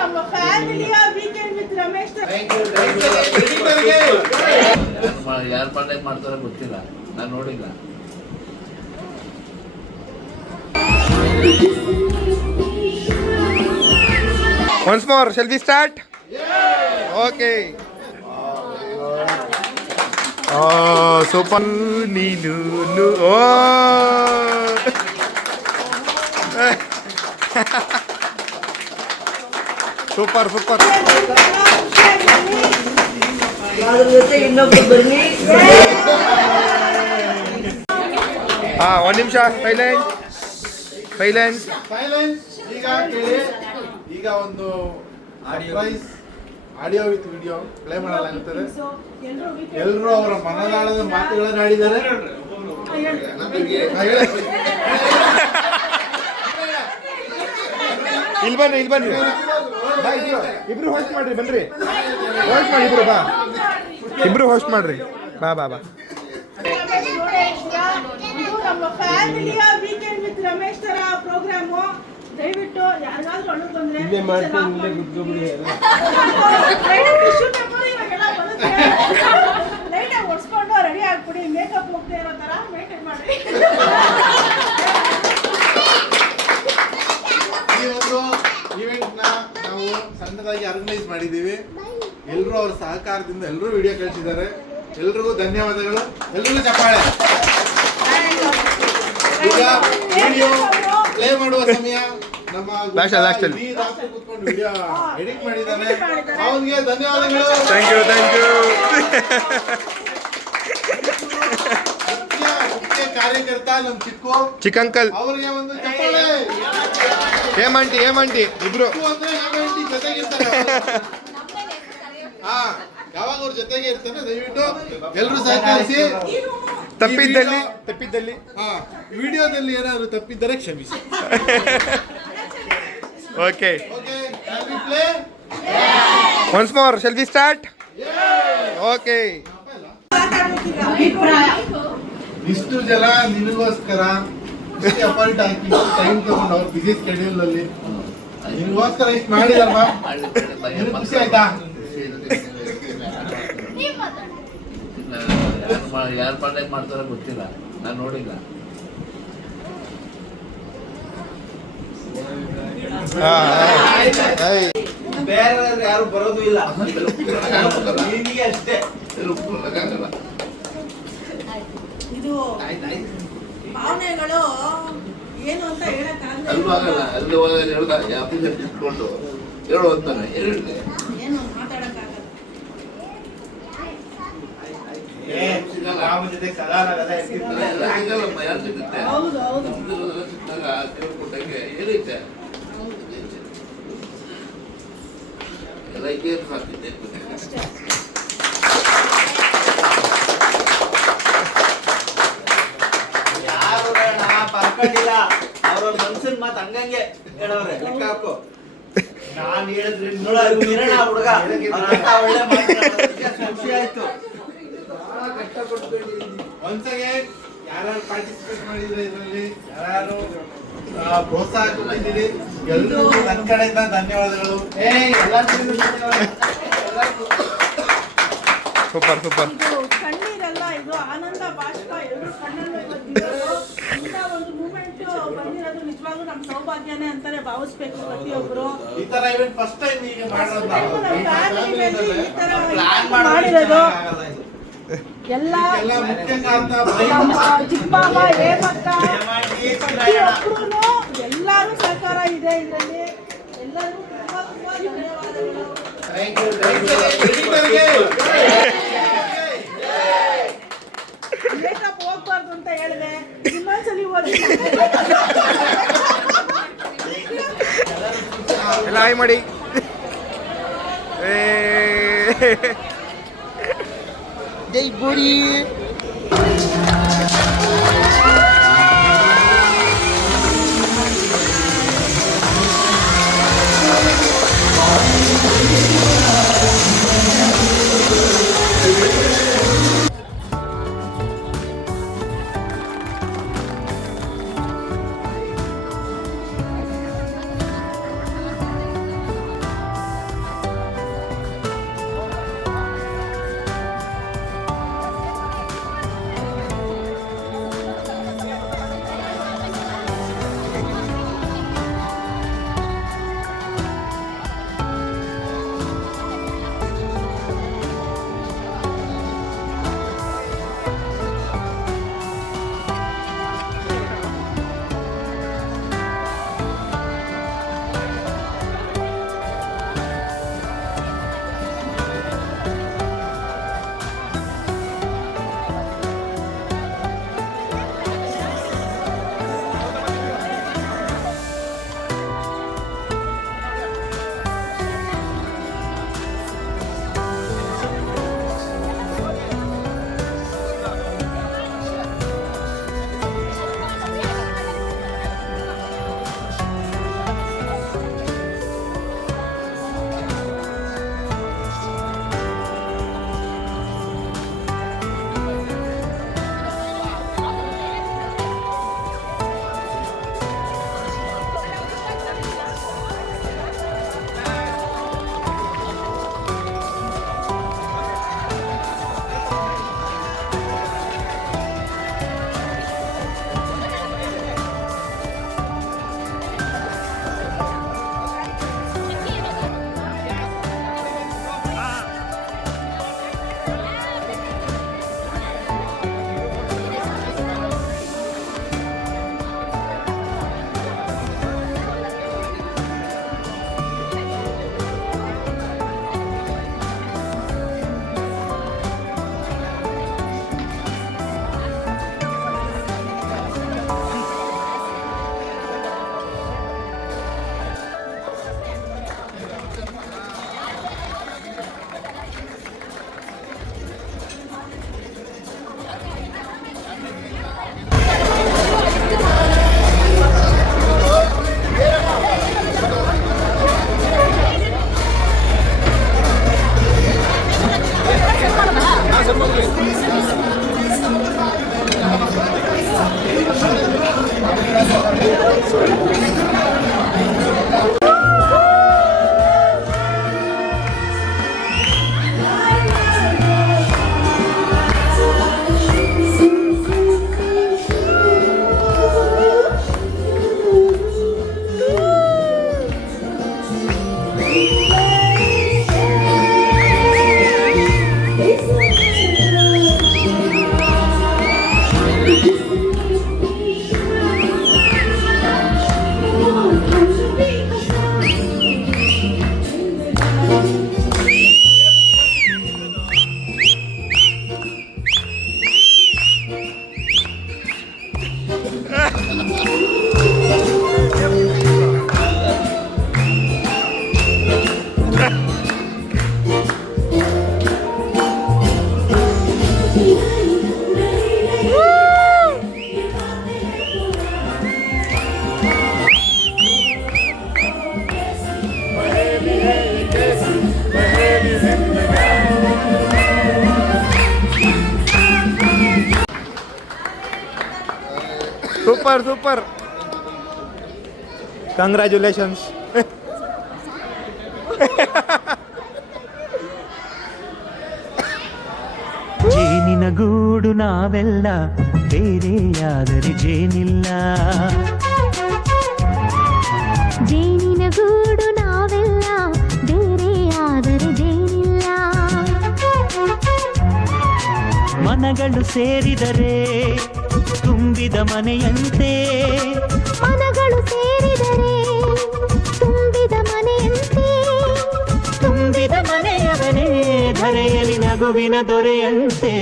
ನಮ್ಮ ಫ್ಯಾಮಿಲಿಯ weekend with Ramesh. ಯಾರು ಪಾಂಡೆ ಮಾಡ್ತಾರೋ ಗೊತ್ತಿಲ್ಲ, ನಾನು ನೋಡಿಲ್ಲ. Once more, shall we start? Okay. Oh, super Ninu. Oh. Super. One ನಿಮಿಷ ಸೈಲೆನ್ಸ್. ಈಗ ಒಂದು ಆಡಿಯೋ ವಿತ್ ವಿಡಿಯೋ ಪ್ಲೇ ಮಾಡಲಾಗುತ್ತದೆ. ಎಲ್ಲರೂ ಅವರ ಮನದಾಳದ ಮಾತುಗಳನ್ನು ಆಡಿದ್ದಾರೆ. ಇಲ್ಲಿ ಬನ್ರಿ ಇಬ್ರು ಹೋಸ್ಟ್ ಮಾಡ್ರಿ. ಬನ್ರಿ ಹೋಸ್ಟ್ ಮಾಡಿ ಇಬ್ರು ಹೋಸ್ಟ್ ಮಾಡ್ರಿ. ಬಾ ನಮ್ಮ ಫ್ಯಾಮಿಲಿಯ ವೀಕೆಂಡ್ ವಿತ್ ರಮೇಶ್ ತರ ಪ್ರೋಗ್ರಾಮು. ದಯವಿಟ್ಟು ಯಾರಿಗಾದ್ರೂ ಅಳು ಬಂದ್ರೆ ಲೈಟಾಗಿ ಒಡ್ಸ್ಕೊಂಡು ರೆಡಿ ಆಗ್ಬಿಡಿ. ಮೇಕಪ್ ಹೋಗ್ತಾ ಇರೋ ತರ ಮೇಂಟೈನ್ ಮಾಡಿ. ಈ ಒಂದು ಈವೆಂಟ್ ನಾವು ಸಣ್ಣದಾಗಿ ಆರ್ಗನೈಸ್ ಮಾಡಿದ್ದೀವಿ. ಎಲ್ಲರೂ ಅವರ ಸಹಕಾರದಿಂದ ಎಲ್ಲರೂ ವಿಡಿಯೋ ಕಳಿಸಿದ್ದಾರೆ. ಎಲ್ರಿಗೂ ಧನ್ಯವಾದಗಳು. ಎಲ್ರಿಗೂ ಚಪ್ಪಾಳೆ. ಈಗ ವಿಡಿಯೋ ಪ್ಲೇ ಮಾಡುವ ಸಮಯ. ನಮ್ಮ ಕೂತ್ಕೊಂಡು ವಿಡಿಯೋ ಎಡಿಟ್ ಮಾಡಿದ್ದಾನೆ, ಅವನಿಗೆ ಧನ್ಯವಾದಗಳು. ಥ್ಯಾಂಕ್ ಯು ಮುಖ್ಯ ಕಾರ್ಯಕರ್ತ ನಮ್ಮ ಚಿಕ್ಕಂಕಲ್ ಅವರಿಗೆ ಒಂದು ಚಪ್ಪಾಳೆ. ಏಮಂಟಿ ಇಬ್ರು ಜೊತೆಗಿರ್ತಾರೆ. ಯಾವಾಗ ಅವ್ರ ಜೊತೆಗೆ ಇರ್ತಾನೆ. ದಯವಿಟ್ಟು ಎಲ್ಲರೂ ಸಹಕರಿಸಿ. ತಪ್ಪಿದ್ದಲ್ಲಿ ವಿಡಿಯೋದಲ್ಲಿ ಏನಾದ್ರು ತಪ್ಪಿದ್ದರೆ ಕ್ಷಮಿಸಿ. Okay. Once more, shall we start? Okay. ಇಷ್ಟು ಜನ ನಿನಗೋಸ್ಕರ ಎಫರ್ಟ್ ಹಾಕಿ ಟೈಮ್ ತಗೊಂಡು ಅವ್ರ ಬಿಸಿ ಸ್ಕೆಡ್ಯೂಲ್ ಅಲ್ಲಿ ನಿನಗೋಸ್ಕರ ಇಷ್ಟು ಮಾಡಿದಾರಮ್ಮ. ಖುಷಿ ಆಯ್ತಾ? ಯಾರು ಪಾಂಡೆ ಮಾಡ್ತಾರೋ ಗೊತ್ತಿಲ್ಲ, ನಾನು ನೋಡಿಲ್ಲ. ಬೇರೆ ಯಾರು ಬರೋದು ಇಲ್ಲ, ಅಷ್ಟೇ. ಇದು ಭಾವನೆಗಳು ಏನು ಅಂತ ಹೇಳಕ್ಕಾಗಲ್ಲ. ಅಲ್ವಾಗಲ್ಲ, ಅಲ್ಲಿ ಹೋದಾಗ ಇಟ್ಕೊಂಡು ಹೇಳು ಅಂತಾನೆ ಏನು ಮಾತಾಡಕ್ಕಾಗಲ್ಲ. ಯಾರು ಸಿಗುತ್ತೆ ಕೊಟ್ಟಂಗೆ ಏನೈತೆ ಎಲ್ಲ ಏನು ಸಾಧ್ಯ. ಯಾರು ಪರ್ಕೊಂಡಿಲ್ಲ, ಅವ್ರ ಮನ್ಸಿನ ಮಾತು ಹಂಗಂಗೆ ಹೇಳವ್ರೆ. ಲೆಕ್ಕ ಹಾಕು. ನಾನು ಹೇಳಿದ್ರೆ ಹುಡುಗ ಒಳ್ಳೆ ಖುಷಿ ಆಯ್ತು. ಒಂದ್ಸಗೆ ಯಾರು ಪಾರ್ಟಿಸಿಪೇಟ್ ಮಾಡಿದ್ರೆ ಇದರಲ್ಲಿ ಯಾರು ಪ್ರೋತ್ಸಾಹ ಕೊಟ್ಟಿದ್ದೀರಿ ಎಲ್ರಿಗೂ ನನ್ನ ಕಡೆಯಿಂದ ಧನ್ಯವಾದಗಳು. ಸೂಪರ್. ಇದು ಕಣ್ಣೀರಲ್ಲ, ಇದು ಆನಂದ ಬಾಷ್ಪ. ಎಲ್ಲರೂ ಕಣ್ಣನ್ನು ಇಂಥ ಒಂದು ಮೂಮೆಂಟ್ ಬಂದಿರೋದು ನಿಜವಾಗ್ಲೂ ನಮ್ಮ ಸೌಭಾಗ್ಯನೇ ಅಂತಾನೆ ಭಾವಿಸ್ಬೇಕು ಪ್ರತಿಯೊಬ್ಬರು. ಈ ತರ ಇವೆಂಟ್ ಫಸ್ಟ್ ಟೈಮ್ ಈಗ ಮಾಡಿರೋದು ಎಲ್ಲ ಮುಖ್ಯ ಕಾರಣ ಚಿಕ್ಕಮ್ಮ ಹೇಮಕ್ಕ ಪ್ರತಿಯೊಬ್ಬರು ಎಲ್ಲರೂ ಸಹಕಾರ ಇದೆ ಇದರಲ್ಲಿ. ಎಲ್ಲರೂ ತುಂಬಾ ಧನ್ಯವಾದಗಳು. ಮೇಕಪ್ ಹೋಗ್ಬಾರ್ದು ಅಂತ ಹೇಳಿದೆ, ಇನ್ನೊಂದ್ಸಲಿ ಹೋಗಿ ಎಲ್ಲ ಹಾಯ್ ಮಾಡಿ. ಜೈ ಬೋರಿ. Super super, congratulations. ಜೇನಿನ ಗೂಡು ನಾವೆಲ್ಲ, ಬೇರೆಯಾದರೆ ಜೇನಿಲ್ಲ. ಜೇನಿನ ಗೂಡು ನಾವೆಲ್ಲ, ಬೇರೆಯಾದರೆ ಜೇನಿಲ್ಲ. ಮನಗಳು ಸೇರಿದರೆ ತುಂಬಿದ ಮನೆಯಂತೆ, ಮನಗಳು ಸೇರಿದರೆ ತುಂಬಿದ ಮನೆಯಂತೆ. ತುಂಬಿದ ಮನೆಯವನೇ ಧರೆಯಲ್ಲಿ ನಗುವಿನ ದೊರೆಯಂತೆ.